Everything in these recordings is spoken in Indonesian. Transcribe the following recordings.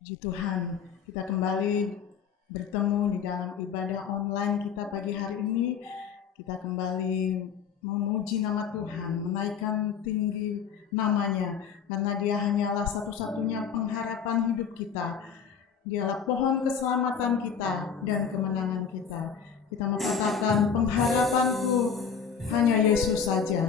Puji Tuhan, kita kembali bertemu di dalam ibadah online kita pagi hari ini. Kita kembali memuji nama Tuhan, menaikkan tinggi namanya, karena Dia hanyalah satu-satunya pengharapan hidup kita. Dialah pohon keselamatan kita dan kemenangan kita. Kita mengatakan pengharapanku hanya Yesus saja.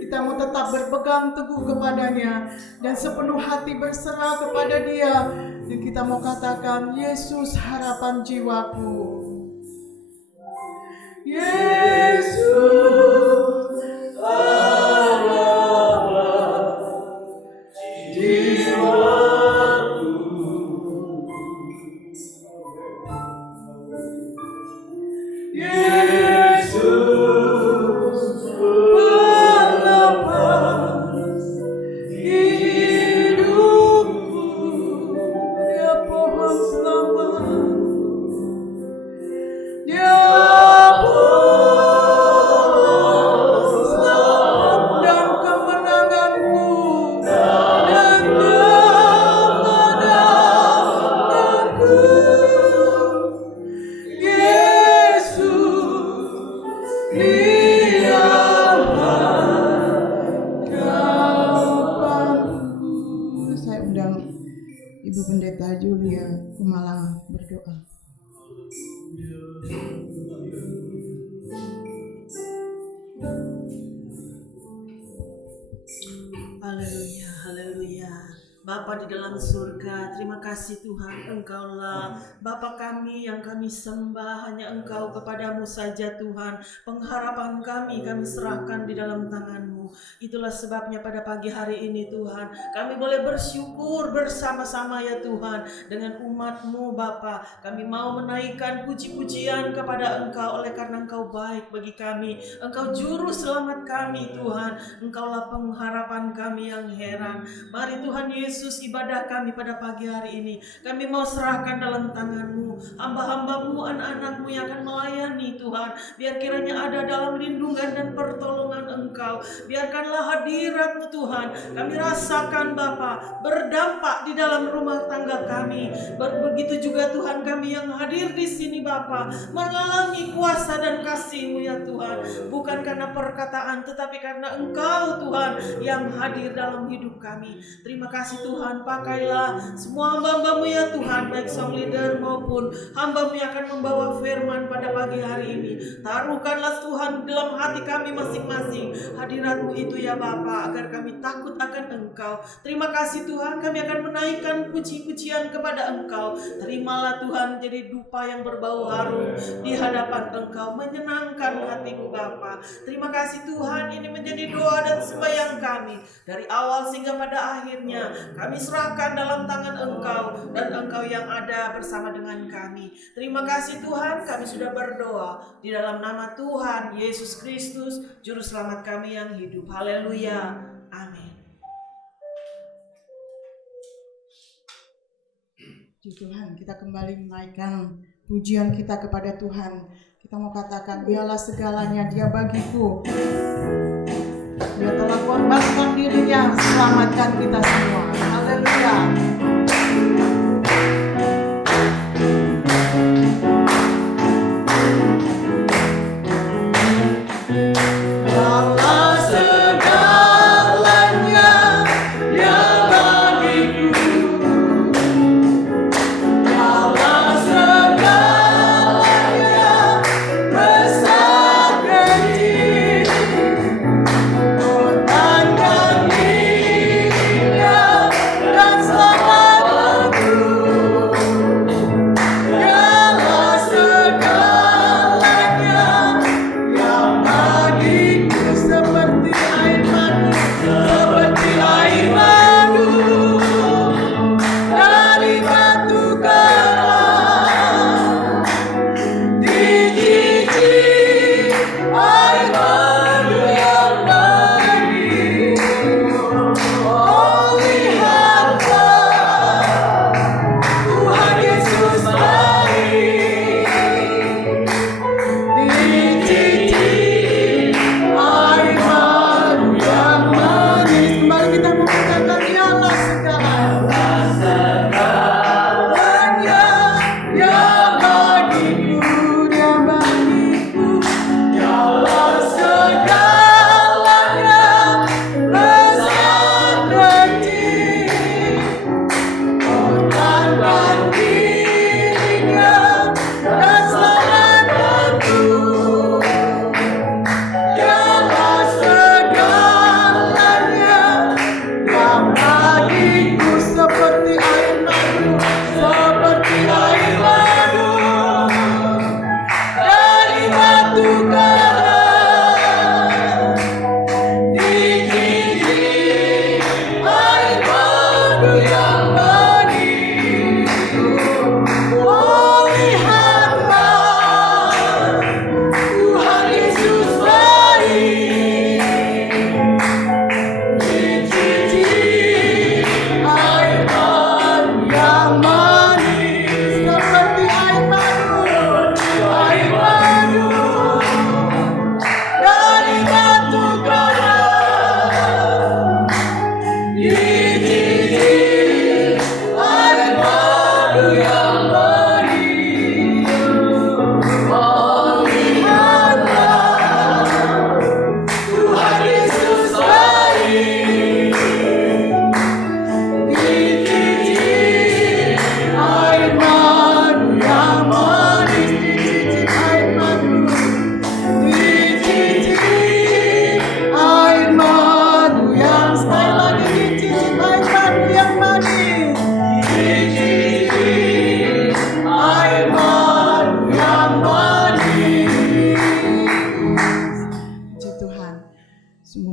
Kita mau tetap berpegang teguh kepadanya dan sepenuh hati berserah kepada Dia. Dan kita mau katakan, Yesus harapan jiwaku. Yesus harapan jiwaku. Yesus pelepas hidupku. Dia pohon selamat, Dia pohon selamat dan kemenanganku dan kemenanganku. Dia harapanku. Saya undang Ibu Pendeta Julia Kumala berdoa. Haleluya, haleluya. Bapa di dalam surga, terima kasih Tuhan, Engkaulah Bapa kami yang kami sembah, hanya Engkau, kepadamu saja Tuhan. Pengharapan kami serahkan di dalam tangan-Mu. Itulah sebabnya pada pagi hari ini Tuhan, kami boleh bersyukur bersama-sama ya Tuhan dengan umat-Mu Bapa. Kami mau menaikkan puji-pujian kepada Engkau oleh karena Engkau baik bagi kami. Engkau juru selamat kami Tuhan. Engkaulah pengharapan kami yang heran. Mari Tuhan Yesus, ibadah kami pada pagi hari ini kami mau serahkan dalam tangan-Mu. Hamba-hamba-Mu, anak-anak-Mu yang akan melayani Tuhan, biar kiranya ada dalam lindungan dan pertolongan Engkau. Biarkanlah hadirat-Mu Tuhan kami rasakan Bapa, berdampak di dalam rumah tangga kami. Begitu juga Tuhan kami yang hadir di sini Bapa, mengalami kuasa dan kasih-Mu ya Tuhan. Bukan karena perkataan, tetapi karena Engkau Tuhan yang hadir dalam hidup kami. Terima kasih Tuhan, pakailah semua hamba-Mu ya Tuhan, baik song leader maupun hamba-Mu yang akan membawa firman pada pagi hari ini. Taruhkanlah Tuhan dalam hati kami masing-masing hadirat-Mu itu ya Bapa, agar kami takut akan Engkau. Terima kasih Tuhan, kami akan menaikkan puji-pujian kepada Engkau. Terimalah Tuhan jadi dupa yang berbau harum di hadapan Engkau, menyenangkan hati-Mu Bapa. Terima kasih Tuhan, ini menjadi doa dan sembahyang kami dari awal sehingga pada akhirnya. Kami serahkan dalam tangan Engkau, dan Engkau yang ada bersama dengan kami. Terima kasih Tuhan, kami sudah berdoa di dalam nama Tuhan Yesus Kristus, Juru Selamat kami yang hidup. Haleluya, amin. Tuhan, kita kembali menaikkan pujian kita kepada Tuhan. Kita mau katakan, Dialah segalanya, Dia bagiku. Dia telah korbankan dirinya, selamatkan kita semua. Haleluya. Yeah.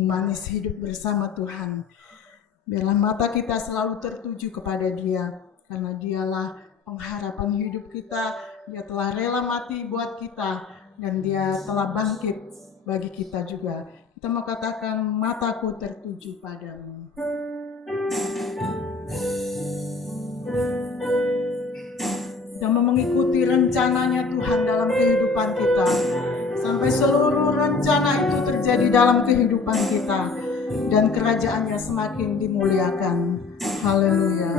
manis hidup bersama Tuhan. Biarlah mata kita selalu tertuju kepada Dia, karena Dialah pengharapan hidup kita. Dia telah rela mati buat kita, dan Dia telah bangkit bagi kita juga. Kita mau katakan, mataku tertuju padamu. Kita mau mengikuti rencananya Tuhan dalam kehidupan kita, sampai seluruh rencana itu terjadi dalam kehidupan kita, dan kerajaannya semakin dimuliakan. Haleluya.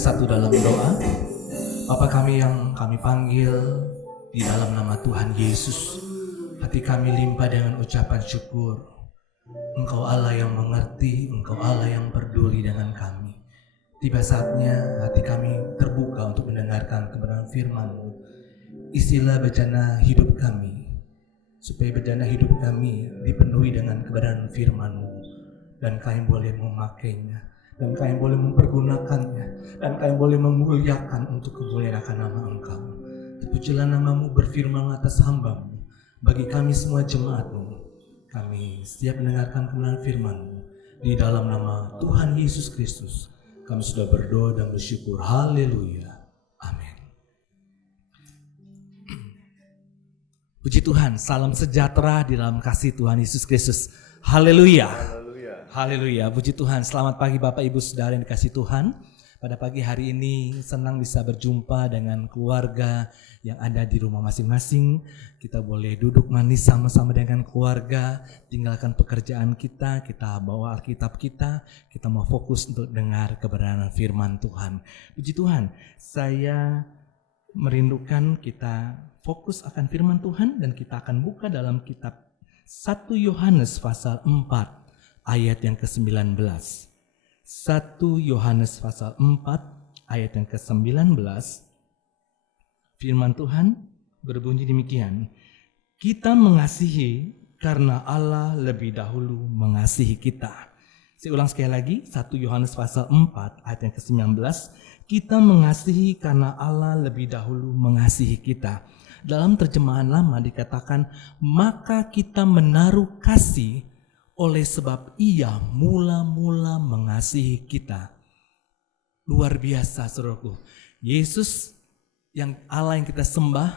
Satu dalam doa. Bapa kami yang kami panggil di dalam nama Tuhan Yesus, hati kami limpah dengan ucapan syukur. Engkau Allah yang mengerti, Engkau Allah yang peduli dengan kami. Tiba saatnya hati kami terbuka untuk mendengarkan kebenaran firman-Mu. Isilah bejana hidup kami, supaya bejana hidup kami dipenuhi dengan kebenaran firman-Mu. Dan kami boleh memakainya, dan kami boleh mempergunakannya, dan kami boleh memuliakan untuk kemuliaan akan nama Engkau. Terpujilah nama-Mu, berfirman atas hamba-Mu. Bagi kami semua jemaat-Mu, kami siap mendengarkan kebenaran firman-Mu. Di dalam nama Tuhan Yesus Kristus kami sudah berdoa dan bersyukur. Haleluya. Amin. Puji Tuhan, salam sejahtera di dalam kasih Tuhan Yesus Kristus. Haleluya. Haleluya. Puji Tuhan. Selamat pagi Bapak Ibu Saudara yang dikasihi Tuhan. Pada pagi hari ini senang bisa berjumpa dengan keluarga yang ada di rumah masing-masing. Kita boleh duduk manis sama-sama dengan keluarga, tinggalkan pekerjaan kita bawa Alkitab kita mau fokus untuk dengar kebenaran firman Tuhan. Puji Tuhan, saya merindukan kita fokus akan firman Tuhan dan kita akan buka dalam kitab 1 Yohanes pasal 4 ayat yang ke-19. 1 Yohanes pasal 4 ayat yang ke-19, firman Tuhan berbunyi demikian. Kita mengasihi karena Allah lebih dahulu mengasihi kita. Saya ulang sekali lagi, 1 Yohanes pasal 4 ayat yang ke-19. Kita mengasihi karena Allah lebih dahulu mengasihi kita. Dalam terjemahan lama dikatakan, maka kita menaruh kasih oleh sebab Ia mula-mula mengasihi kita. Luar biasa saudaraku. Yesus yang Allah yang kita sembah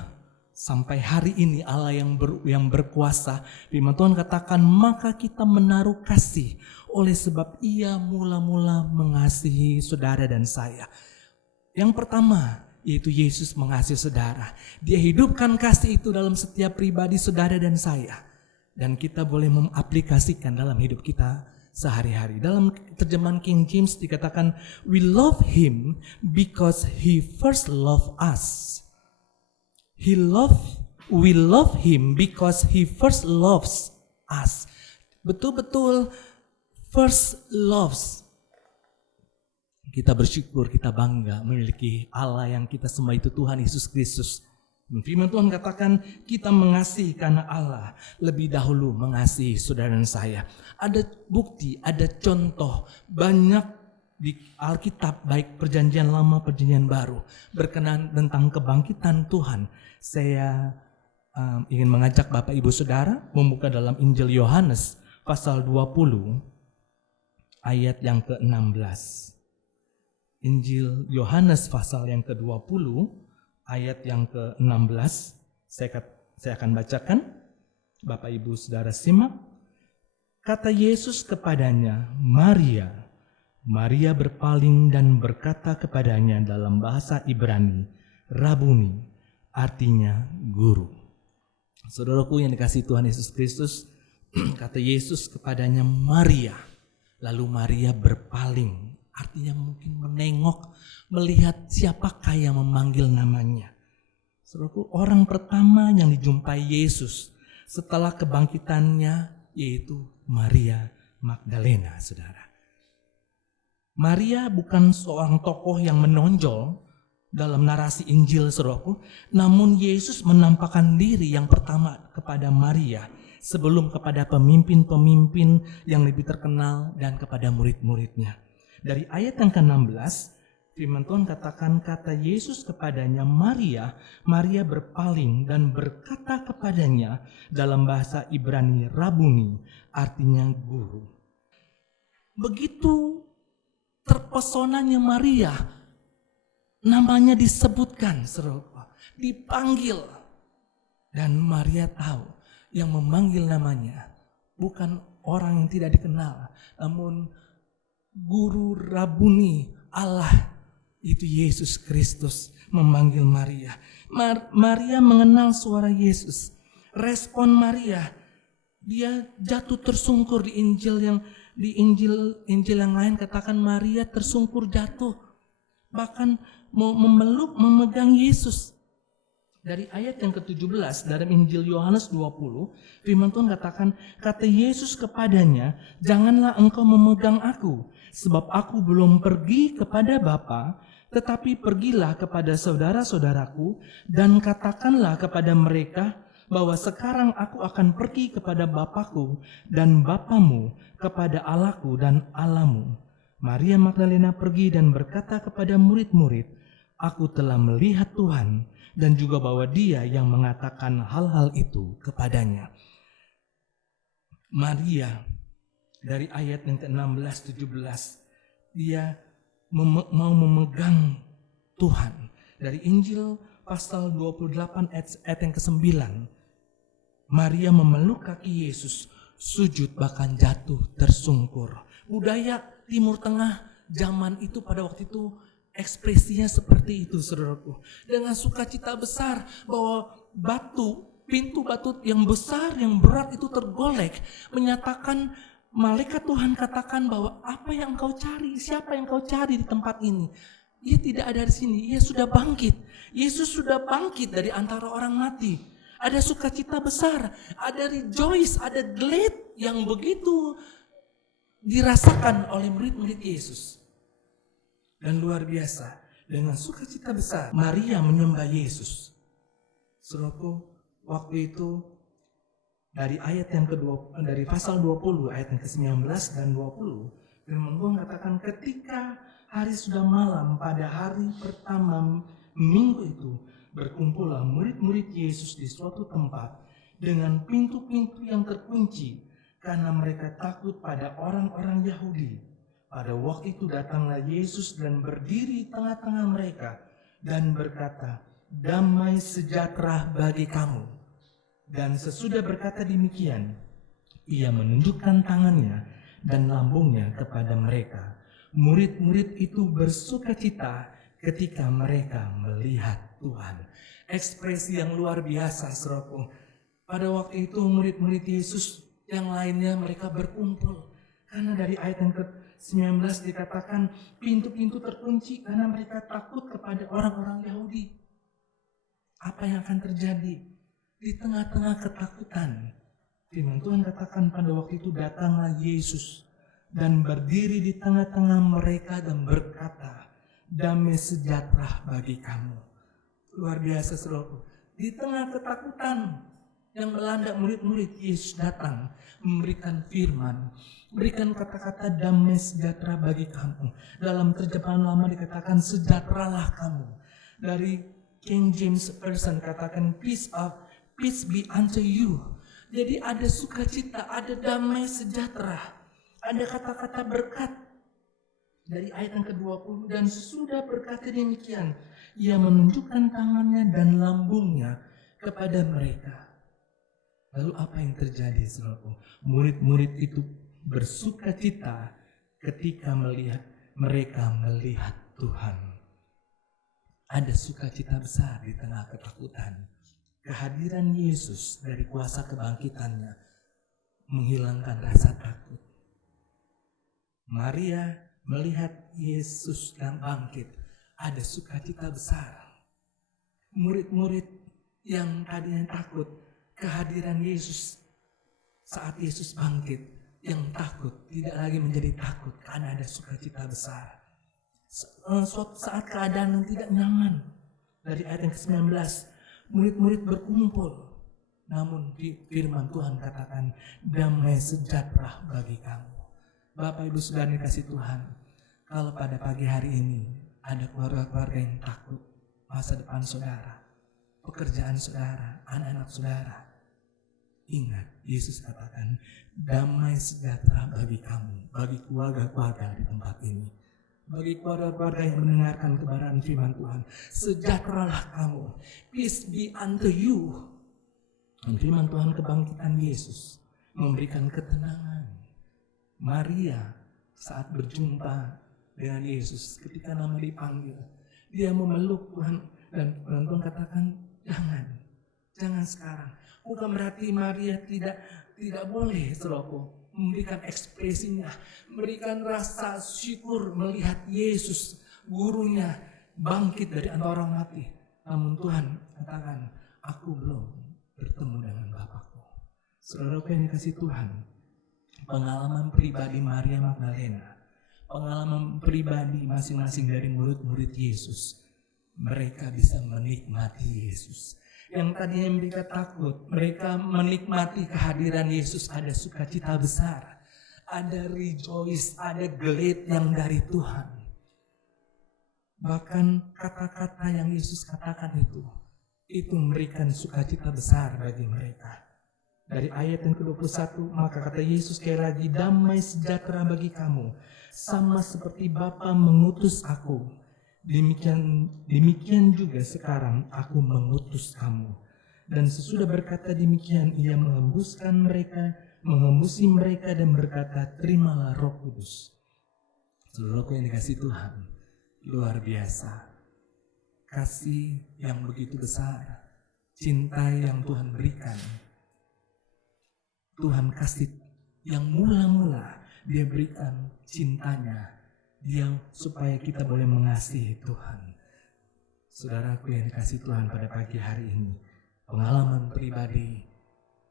sampai hari ini, Allah yang berkuasa. Firman Tuhan katakan, maka kita menaruh kasih oleh sebab Ia mula-mula mengasihi saudara dan saya. Yang pertama, yaitu Yesus mengasihi saudara. Dia hidupkan kasih itu dalam setiap pribadi saudara dan saya. Dan kita boleh mengaplikasikan dalam hidup kita sehari-hari. Dalam terjemahan King James dikatakan, we love Him because He first loved us. We love Him because He first loves us. Betul-betul first loves. Kita bersyukur, kita bangga memiliki Allah yang kita sembah itu Tuhan Yesus Kristus. Firman Tuhan katakan kita mengasihi karena Allah lebih dahulu mengasihi saudara dan saya. Ada bukti, ada contoh banyak di Alkitab, baik perjanjian lama, perjanjian baru, berkenaan tentang kebangkitan Tuhan. Saya ingin mengajak Bapak Ibu Saudara membuka dalam Injil Yohanes pasal 20 ayat yang ke-16. Injil Yohanes pasal yang ke-20 ayat yang ke-16, saya akan bacakan. Bapak Ibu Saudara simak. Kata Yesus kepadanya, Maria. Maria berpaling dan berkata kepadanya dalam bahasa Ibrani, Rabuni, artinya guru. Saudaraku yang dikasihi Tuhan Yesus Kristus, kata Yesus kepadanya Maria. Lalu Maria berpaling. Artinya mungkin menengok, melihat siapakah yang memanggil namanya. Saudaraku, orang pertama yang dijumpai Yesus setelah kebangkitannya yaitu Maria Magdalena, saudara. Maria bukan seorang tokoh yang menonjol dalam narasi Injil, saudaraku. Namun Yesus menampakkan diri yang pertama kepada Maria sebelum kepada pemimpin-pemimpin yang lebih terkenal dan kepada murid-muridnya. Dari ayat yang ke-16, firman Tuhan katakan, kata Yesus kepadanya, Maria. Maria berpaling dan berkata kepadanya dalam bahasa Ibrani, Rabuni, artinya guru. Begitu terpesonanya Maria, namanya disebutkan, dipanggil. Dan Maria tahu yang memanggil namanya bukan orang yang tidak dikenal, namun Guru Rabuni Allah, itu Yesus Kristus memanggil Maria. Maria mengenal suara Yesus. Respon Maria, dia jatuh tersungkur di Injil yang lain katakan Maria tersungkur jatuh, bahkan mau memeluk, memegang Yesus. Dari ayat yang ke-17 dalam Injil Yohanes 20, firman Tuhan katakan, kata Yesus kepadanya, janganlah engkau memegang aku, sebab aku belum pergi kepada Bapa, tetapi pergilah kepada saudara-saudaraku dan katakanlah kepada mereka bahwa sekarang aku akan pergi kepada Bapakku dan Bapamu, kepada Allahku dan Allahmu. Maria Magdalena pergi dan berkata kepada murid-murid, aku telah melihat Tuhan, dan juga bahwa dia yang mengatakan hal-hal itu kepadanya. Maria dari ayat yang ke-16, 17, dia mau memegang Tuhan. Dari Injil pasal 28 ayat yang ke-9, Maria memeluk kaki Yesus, sujud bahkan jatuh tersungkur. Budaya Timur Tengah zaman itu pada waktu itu ekspresinya seperti itu, saudaraku. Dengan sukacita besar bahwa pintu batu yang besar, yang berat itu tergolek. Menyatakan, malaikat Tuhan katakan bahwa apa yang engkau cari, siapa yang engkau cari di tempat ini? Ia tidak ada di sini, ia sudah bangkit. Yesus sudah bangkit dari antara orang mati. Ada sukacita besar, ada rejoice, ada glad yang begitu dirasakan oleh murid-murid Yesus. Dan luar biasa, dengan sukacita besar Maria menyembah Yesus. Saudaraku, waktu itu dari ayat yang dari pasal 20 ayat yang ke-19 dan 20, firman Tuhan katakan, ketika hari sudah malam pada hari pertama minggu itu, berkumpullah murid-murid Yesus di suatu tempat dengan pintu-pintu yang terkunci karena mereka takut pada orang-orang Yahudi. Pada waktu itu datanglah Yesus dan berdiri di tengah-tengah mereka dan berkata, damai sejahtera bagi kamu. Dan sesudah berkata demikian, ia menunjukkan tangannya dan lambungnya kepada mereka. Murid-murid itu bersukacita ketika mereka melihat Tuhan. Ekspresi yang luar biasa, saudaraku. Pada waktu itu murid-murid Yesus yang lainnya mereka berkumpul. Karena dari ayat yang ke-19 dikatakan pintu-pintu terkunci karena mereka takut kepada orang-orang Yahudi. Apa yang akan terjadi? Di tengah-tengah ketakutan, firman Tuhan katakan pada waktu itu datanglah Yesus dan berdiri di tengah-tengah mereka dan berkata, damai sejahtera bagi kamu. Luar biasa, saudaraku. Di tengah ketakutan yang melanda murid-murid, Yesus datang memberikan firman, berikan kata-kata damai sejahtera bagi kamu. Dalam terjemahan lama dikatakan sejahteralah kamu. Dari King James Version katakan peace be unto you. Jadi ada sukacita, ada damai sejahtera, ada kata-kata berkat. Dari ayat yang ke-20, dan sesudah berkata demikian, ia menunjukkan tangannya dan lambungnya kepada mereka. Lalu apa yang terjadi, saudaraku? Murid-murid itu bersukacita ketika mereka melihat Tuhan. Ada sukacita besar di tengah ketakutan. Kehadiran Yesus dari kuasa kebangkitannya menghilangkan rasa takut. Maria melihat Yesus dan bangkit, ada sukacita besar. Murid-murid yang tadinya takut, kehadiran Yesus saat Yesus bangkit, yang takut tidak lagi menjadi takut karena ada sukacita besar. Suatu saat keadaan yang tidak nyaman, dari ayat yang ke-19, murid-murid berkumpul, namun firman Tuhan katakan damai sejahtera bagi kamu. Bapak Ibu Saudara dikasih Tuhan, kalau pada pagi hari ini ada keluarga-keluarga yang takut masa depan saudara, pekerjaan saudara, anak-anak saudara, ingat Yesus katakan damai sejahtera bagi kamu, bagi keluarga-keluarga di tempat ini, bagi keluarga-keluarga yang mendengarkan kebenaran firman Tuhan. Sejahteralah kamu, peace be unto you. Dan firman Tuhan kebangkitan Yesus memberikan ketenangan. Maria saat berjumpa dengan Yesus, ketika nama dipanggil, dia memeluk Tuhan, dan Tuhan katakan jangan sekarang. Bukan berarti Maria tidak boleh, saudaraku, memberikan ekspresinya, memberikan rasa syukur melihat Yesus, gurunya, bangkit dari antara orang mati. Namun Tuhan katakan, aku belum bertemu dengan Bapakku. Saudaraku yang dikasih Tuhan, pengalaman pribadi Maria Magdalena, pengalaman pribadi masing-masing dari murid-murid Yesus, mereka bisa menikmati Yesus. Yang tadinya mereka takut, mereka menikmati kehadiran Yesus. Ada sukacita besar, ada rejoice, ada gelit yang dari Tuhan. Bahkan kata-kata yang Yesus katakan itu memberikan sukacita besar bagi mereka. Dari ayat yang ke-21, maka kata Yesus sekali lagi, damai sejahtera bagi kamu, sama seperti Bapa mengutus aku, demikian juga sekarang aku mengutus kamu. Dan sesudah berkata demikian, ia mengembusi mereka dan berkata, terimalah Roh Kudus. Saudaraku yang dikasih Tuhan, luar biasa. Kasih yang begitu besar, cinta yang Tuhan berikan. Tuhan kasih yang mula-mula dia berikan cintanya, dia supaya kita boleh mengasihi Tuhan. Saudaraku yang dikasih Tuhan, pada pagi hari ini, pengalaman pribadi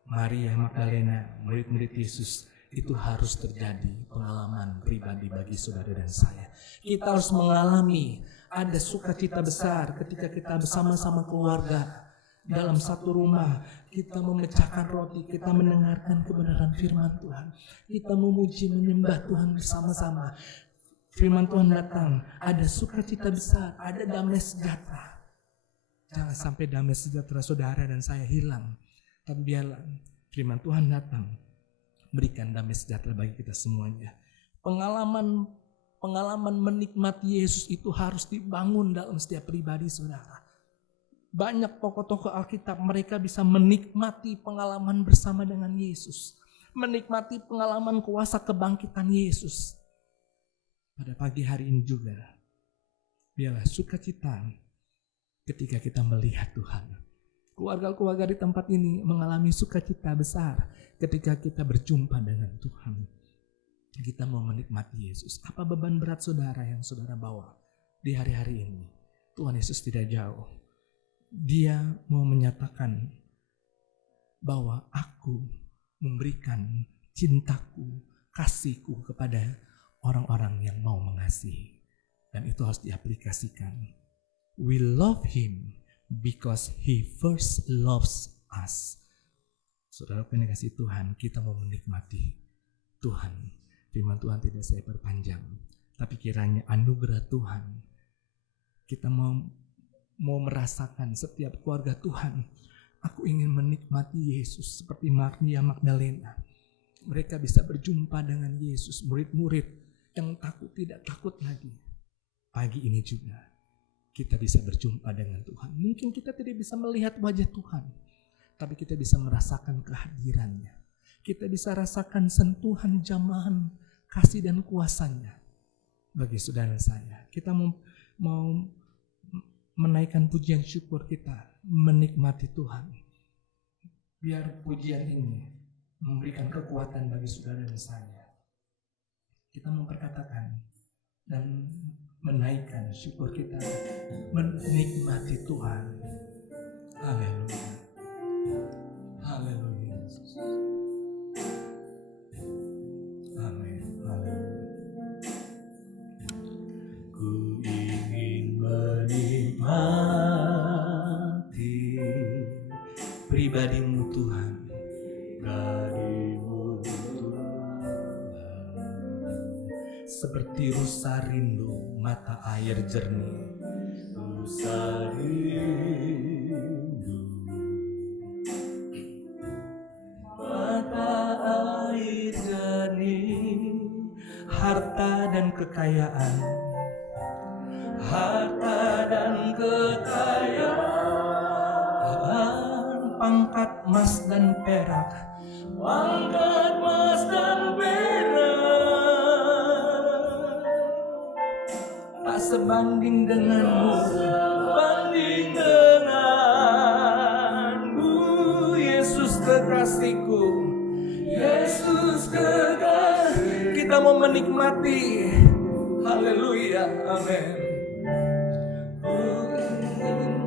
Maria Magdalena, murid-murid Yesus, itu harus terjadi pengalaman pribadi bagi saudara dan saya. Kita harus mengalami ada sukacita besar ketika kita bersama-sama keluarga dalam satu rumah. Kita memecahkan roti, kita mendengarkan kebenaran firman Tuhan, kita memuji menyembah Tuhan bersama-sama. Firman Tuhan datang, ada sukacita besar, ada damai sejahtera. Jangan sampai damai sejahtera saudara dan saya hilang. Tapi biarlah firman Tuhan datang, berikan damai sejahtera bagi kita semuanya. Pengalaman menikmati Yesus itu harus dibangun dalam setiap pribadi saudara. Banyak tokoh-tokoh Alkitab, mereka bisa menikmati pengalaman bersama dengan Yesus, menikmati pengalaman kuasa kebangkitan Yesus. Pada pagi hari ini juga, biarlah sukacita ketika kita melihat Tuhan. Keluarga-keluarga di tempat ini mengalami sukacita besar ketika kita berjumpa dengan Tuhan. Kita mau menikmati Yesus. Apa beban berat saudara yang saudara bawa di hari-hari ini? Tuhan Yesus tidak jauh. Dia mau menyatakan bahwa aku memberikan cintaku, kasihku kepada orang-orang yang mau mengasihi. Dan itu harus diaplikasikan. We love Him because He first loves us. Saudara yang dikasih Tuhan, kita mau menikmati Tuhan. Firman Tuhan tidak saya perpanjang, tapi kiranya anugerah Tuhan, kita mau merasakan setiap keluarga Tuhan. Aku ingin menikmati Yesus seperti Maria Magdalena. Mereka bisa berjumpa dengan Yesus, murid-murid yang takut tidak takut lagi. Pagi ini juga kita bisa berjumpa dengan Tuhan. Mungkin kita tidak bisa melihat wajah Tuhan, tapi kita bisa merasakan kehadirannya. Kita bisa rasakan sentuhan jamahan kasih dan kuasanya. Bagi saudara saya, kita mau menaikkan pujian syukur kita, menikmati Tuhan. Biar pujian ini memberikan kekuatan bagi saudara dan saya. Kita memperkatakan dan menaikkan syukur kita, menikmati Tuhan. Haleluya. Haleluya. Amin. Haleluya. Ku ingin menikmati pribadimu Tuhan, pribadimu Tuhan, seperti rusa rindu mata air jernih, rusa rindu mata air jernih, harta dan kekayaan, harta dan kekayaan, pangkat emas dan perak, pangkat emas dan perak, tak sebanding denganmu, sebanding denganmu, Yesus kekasihku, Yesus kekasih. Kita mau menikmati. Haleluya, amin. Ku ingin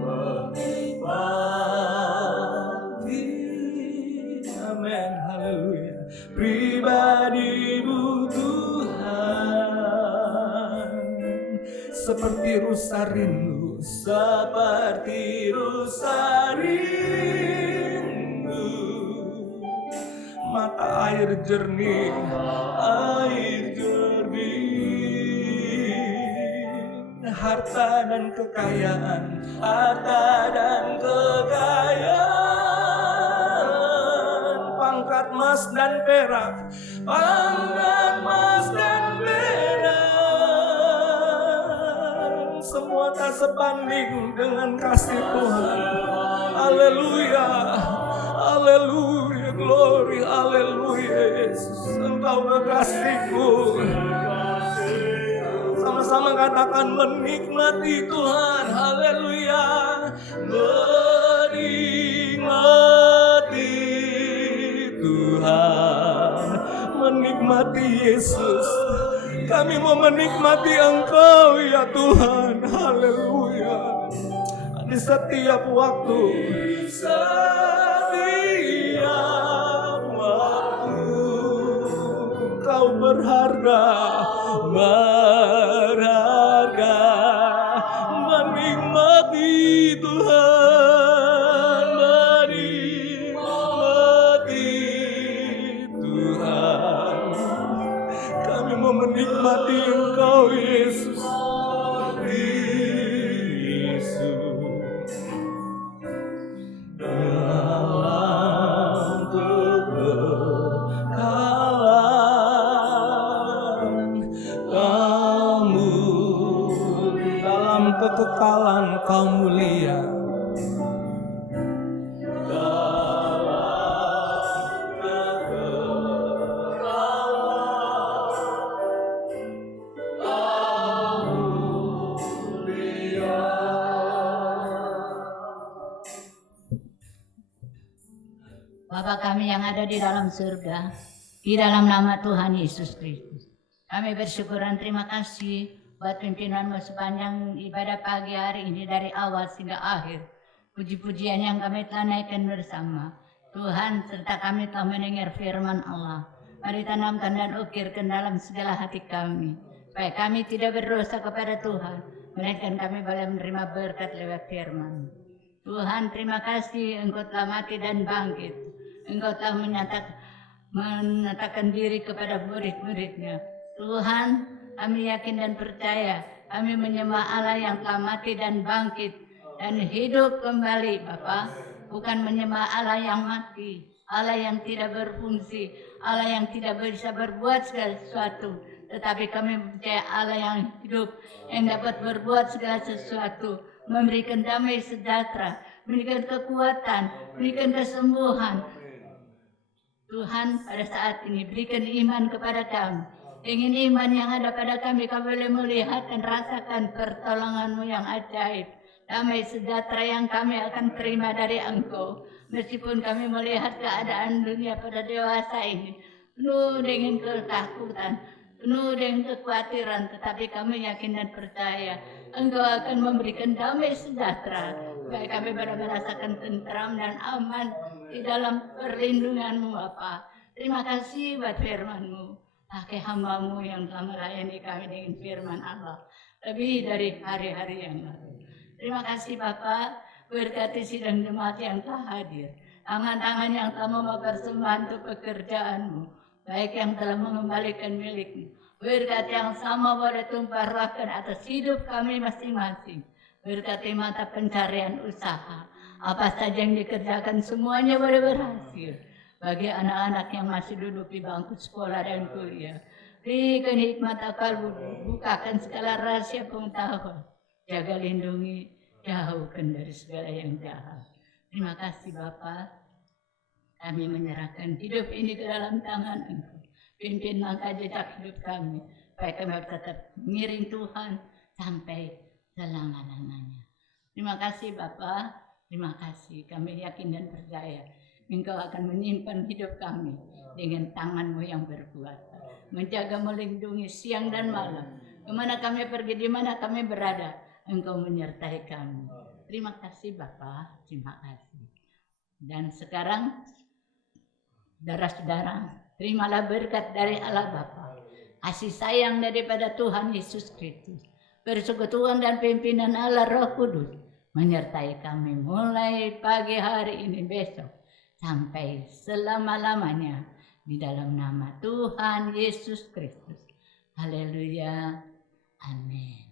rindu seperti rusa rindu. Mata air jernih, harta dan kekayaan, pangkat emas dan perak, semua tak sebanding dengan kasih Tuhan. Haleluya, haleluya, glory, haleluya. Yesus, Engkau kekasihku. Sama-sama katakan menikmati Tuhan. Haleluya. Menikmati Tuhan. Menikmati Yesus. Kami mau menikmati Engkau ya Tuhan. Haleluya. Di setiap waktu. Setiap waktu. Kau berharga. Berharga, menikmati Tuhan, menikmati Tuhan. Kami mau menikmati Engkau Yesus, Yesus. Dalam kekekalan Kau mulia. Bapa kami yang ada di dalam surga, di dalam nama Tuhan Yesus Kristus, kami bersyukur dan terima kasih buat pimpinan-Mu sepanjang ibadah pagi hari ini dari awal hingga akhir. Puji-pujian yang kami telah naikkan bersama. Tuhan, serta kami telah mendengar firman Allah. Mari tanamkan dan ukirkan dalam segala hati kami. Supaya kami tidak berdosa kepada Tuhan, melainkan kami boleh menerima berkat lewat firman. Tuhan, terima kasih Engkau telah mati dan bangkit. Engkau telah menyatakan diri kepada murid-murid-Nya. Tuhan, kami yakin dan percaya, kami menyembah Allah yang telah mati dan bangkit dan hidup kembali, Bapa. Bukan menyembah Allah yang mati, Allah yang tidak berfungsi, Allah yang tidak bisa berbuat segala sesuatu. Tetapi kami percaya Allah yang hidup, yang dapat berbuat segala sesuatu, memberikan damai sejahtera, memberikan kekuatan, memberikan kesembuhan. Tuhan, pada saat ini berikan iman kepada kami. Dengan iman yang ada pada kami, kami boleh melihat dan rasakan pertolongan-Mu yang ajaib. Damai sejahtera yang kami akan terima dari Engkau. Meskipun kami melihat keadaan dunia pada dewasa ini penuh dengan ketakutan, penuh dengan kekhawatiran, tetapi kami yakin dan percaya Engkau akan memberikan damai sejahtera. Supaya kami merasakan tentram dan aman di dalam perlindungan-Mu, Bapa. Terima kasih buat firman-Mu. Pakai hamba-Mu yang telah melayani kami dengan firman Allah lebih dari hari-hari yang lalu. Terima kasih Bapa, berkati sidang jemaat yang telah hadir, tangan-tangan yang telah mempersembahkan untuk pekerjaan-Mu, baik yang telah mengembalikan milik-Mu. Berkat yang sama boleh tumpahkan atas hidup kami masing-masing. Berkati mata pencarian usaha, apa saja yang dikerjakan semuanya boleh berhasil. Bagi anak-anak yang masih duduk di bangku sekolah dan kuliah, berikan hikmat akal budi, bukakan segala rahasia pengetahuan. Jaga lindungi, jauhkan dari segala yang jahat. Terima kasih Bapa. Kami menyerahkan hidup ini ke dalam tangan Engkau. Pimpin langkah jejak hidup kami, supaya kami tetap mengiring Tuhan sampai selama-lamanya. Terima kasih Bapa. Terima kasih. Kami yakin dan percaya Engkau akan menyimpan hidup kami dengan tangan-Mu yang berkuasa, menjaga, melindungi siang dan malam. Kemana kami pergi, di mana kami berada, Engkau menyertai kami. Terima kasih Bapa, terima kasih. Dan sekarang, saudara-saudara, terimalah berkat dari Allah Bapa, kasih sayang daripada Tuhan Yesus Kristus, persekutuan dan pimpinan Allah Roh Kudus menyertai kami mulai pagi hari ini besok sampai selama-lamanya di dalam nama Tuhan Yesus Kristus. Haleluya. Amin.